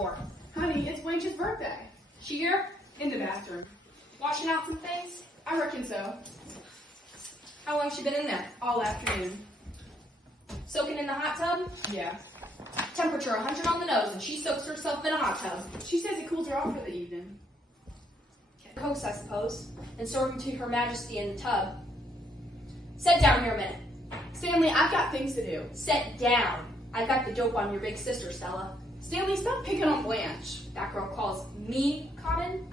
for? Honey, it's Blanche's birthday. She here? In the bathroom. Washing out some things? I reckon so. How long she been in there? All afternoon. Soaking in the hot tub? Yeah. Temperature 100 on the nose, and she soaks herself in a hot tub. She says it cools her off for the evening. Coast, I suppose, and serve them to Her Majesty in the tub. Sit down here a minute. Stanley, I've got things to do. Sit down. I got the dope on your big sister, Stella. Stanley, stop picking on Blanche. That girl calls me common.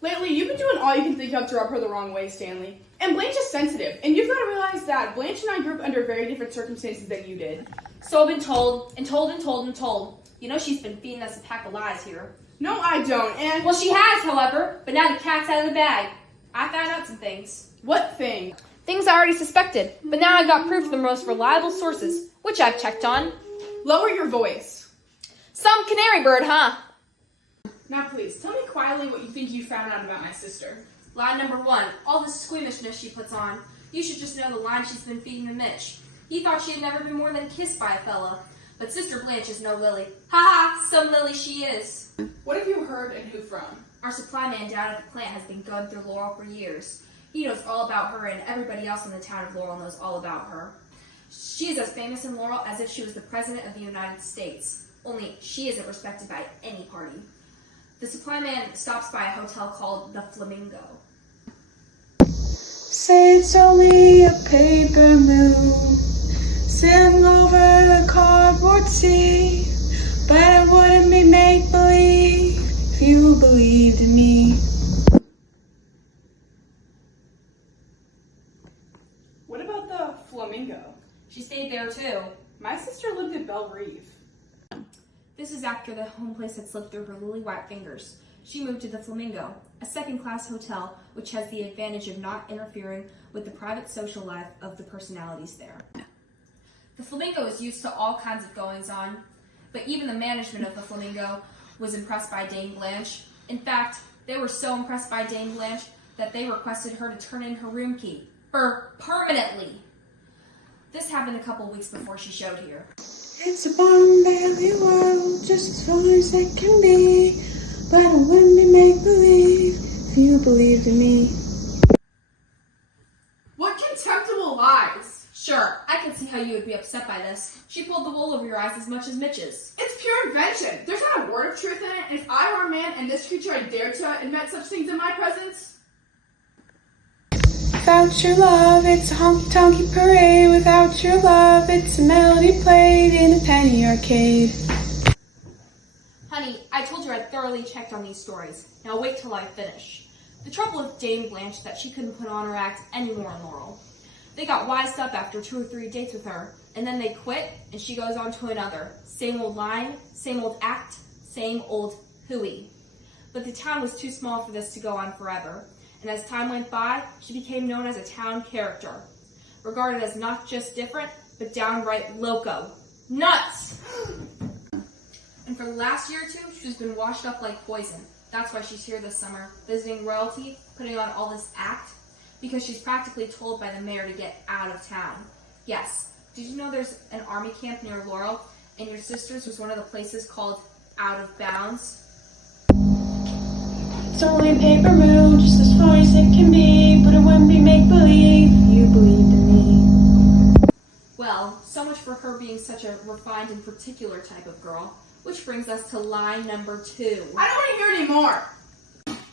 Lately, you've been doing all you can think of to rub her the wrong way, Stanley. And Blanche is sensitive, and you've got to realize that Blanche and I grew up under very different circumstances than you did. So I've been told, and told, and told, and told. You know she's been feeding us a pack of lies here. No, I don't, and... Well, she has, however, but now the cat's out of the bag. I found out some things. What thing? Things I already suspected, but now I've got proof from the most reliable sources, which I've checked on. Lower your voice. Some canary bird, huh? Now please, tell me quietly what you think you found out about my sister. Lie number 1, all this squeamishness she puts on. You should just know the line she's been feeding to Mitch. He thought she had never been more than kissed by a fella. But Sister Blanche is no Lily. Ha ha, some Lily she is. What have you heard and who from? Our supply man down at the plant has been going through Laurel for years. He knows all about her, and everybody else in the town of Laurel knows all about her. She is as famous in Laurel as if she was the President of the United States. Only she isn't respected by any party. The supply man stops by a hotel called the Flamingo. Say it's only a paper moon sailing over the cardboard sea, but it wouldn't be make-believe if you believed in me. What about the Flamingo? She stayed there too. My sister lived at Belle Reve. This is after the home place had slipped through her lily white fingers. She moved to the Flamingo, a second-class hotel which has the advantage of not interfering with the private social life of the personalities there. The Flamingo is used to all kinds of goings-on, but even the management of the Flamingo was impressed by Dame Blanche. In fact, they were so impressed by Dame Blanche that they requested her to turn in her room key, permanently. This happened a couple weeks before she showed here. It's a bottom belly world, just as fun as it can be, but it wouldn't be make-believe if you believed in me. What contemptible lies! Sure, I can see how you would be upset by this. She pulled the wool over your eyes as much as Mitch's. It's pure invention. There's not a word of truth in it, and if I were a man and this creature had dared to invent such things in my presence... Without your love, it's a honky-tonky parade. Without your love, it's a melody played in a penny arcade. Honey, I told you I thoroughly checked on these stories. Now wait till I finish. The trouble with Dame Blanche is that she couldn't put on her act anymore in Laurel. They got wised up after 2 or 3 dates with her, and then they quit, and she goes on to another. Same old line, same old act, same old hooey. But the town was too small for this to go on forever, and as time went by, she became known as a town character, regarded as not just different, but downright loco. Nuts! And for the last year or 2, she's been washed up like poison. That's why she's here this summer, visiting royalty, putting on all this act, because she's practically told by the mayor to get out of town. Yes, did you know there's an army camp near Laurel, and your sister's was one of the places called Out of Bounds? It's only a paper moon, just as far as it can be, but it wouldn't be make-believe if you believed in me. Well, so much for her being such a refined and particular type of girl. Which brings us to lie number 2. I don't want to hear any more!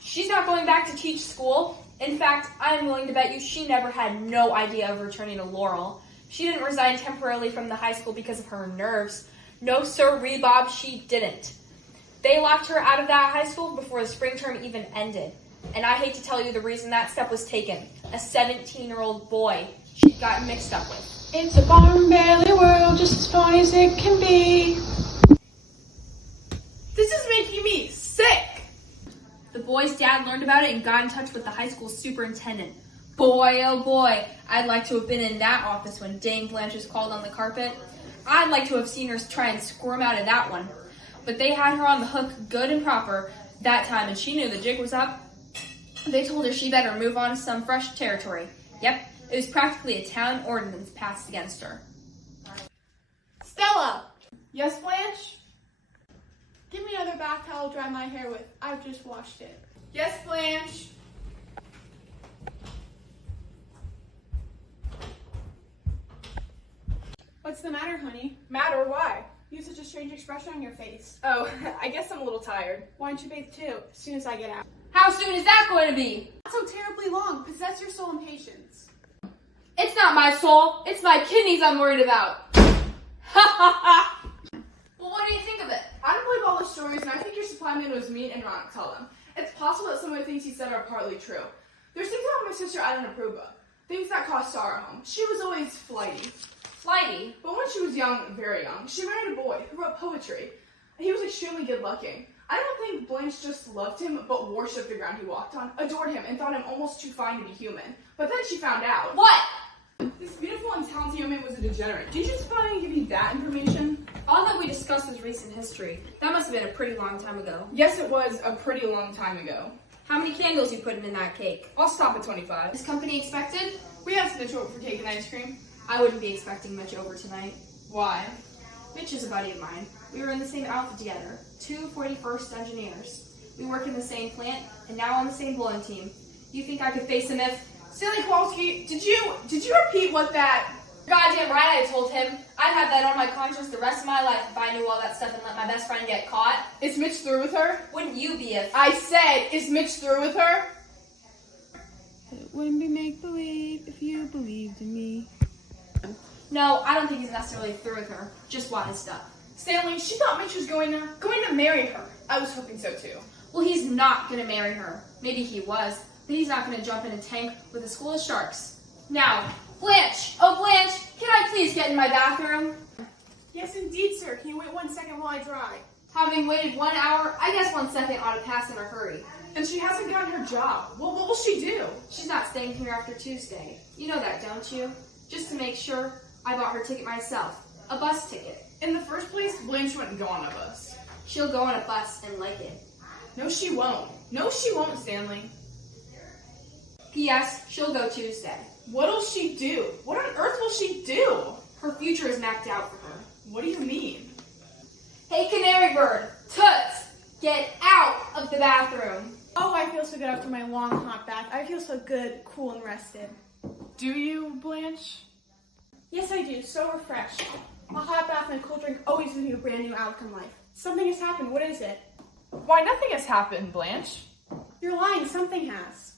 She's not going back to teach school. In fact, I am willing to bet you she never had no idea of returning to Laurel. She didn't resign temporarily from the high school because of her nerves. No sir, Bob, she didn't. They locked her out of that high school before the spring term even ended. And I hate to tell you the reason that step was taken. A 17-year-old boy she got mixed up with. It's a bottom belly world, just as funny as it can be. This is making me sick! The boy's dad learned about it and got in touch with the high school superintendent. Boy, oh boy, I'd like to have been in that office when Dame Blanche was called on the carpet. I'd like to have seen her try and squirm out of that one. But they had her on the hook good and proper that time, and she knew the jig was up. They told her she better move on to some fresh territory. Yep, it was practically a town ordinance passed against her. Stella! Yes, Blanche? Give me another another bath towel to dry my hair with. I've just washed it. Yes, Blanche. What's the matter, honey? Matter? Why? You have such a strange expression on your face. Oh, I guess I'm a little tired. Why don't you bathe too, as soon as I get out? How soon is that going to be? Not so terribly long. Possess your soul in patience. It's not my soul. It's my kidneys I'm worried about. Ha ha ha! Well, what do you think of it? I don't believe all the stories, and I think your supply man was mean and wrong to tell them. It's possible that some of the things he said are partly true. There's things about my sister I don't approve of. Things that caused sorrow home. She was always flighty. Flighty. But when she was young, very young, she married a boy who wrote poetry. He was extremely good-looking. I don't think Blanche just loved him, but worshipped the ground he walked on, adored him, and thought him almost too fine to be human. But then she found out. What? This beautiful and talented young man was a degenerate. Did you suppose I didn't give you that information? All that we discussed was recent history. That must have been a pretty long time ago. Yes, it was a pretty long time ago. How many candles you putting in that cake? I'll stop at 25. Is company expected? We asked Mitch over for cake and ice cream. I wouldn't be expecting Mitch over tonight. Why? Mitch is a buddy of mine. We were in the same outfit together, 2 41st engineers. We work in the same plant, and now on the same bowling team. You think I could face him if... Stanley Kowalski, did you repeat what that... Goddamn right I told him. I'd have that on my conscience the rest of my life if I knew all that stuff and let my best friend get caught. Is Mitch through with her? Wouldn't you be if... I said, is Mitch through with her? It wouldn't be make-believe if you believed in me. No, I don't think he's necessarily through with her. Just wised up. Stanley, she thought Mitch was going to marry her. I was hoping so too. Well, he's not gonna marry her. Maybe he was, but he's not gonna jump in a tank with a school of sharks. Now, Blanche! Oh, Blanche! Can I please get in my bathroom? Yes, indeed, sir. Can you wait 1 second while I dry? Having waited 1 hour, I guess 1 second ought to pass in a hurry. And she hasn't gotten her job. Well, what will she do? She's not staying here after Tuesday. You know that, don't you? Just to make sure, I bought her ticket myself. A bus ticket. In the first place, Blanche wouldn't go on a bus. She'll go on a bus and like it. No, she won't. No, she won't, Stanley. P.S. She'll go Tuesday. What'll she do? What on earth will she do? Her future is mapped out for her. What do you mean? Hey, Canary Bird! Toots! Get out of the bathroom! Oh, I feel so good after my long hot bath. I feel so good, cool, and rested. Do you, Blanche? Yes, I do. So refreshed. A hot bath and a cool drink always gives me a brand new outlook in life. Something has happened. What is it? Why, nothing has happened, Blanche. You're lying. Something has.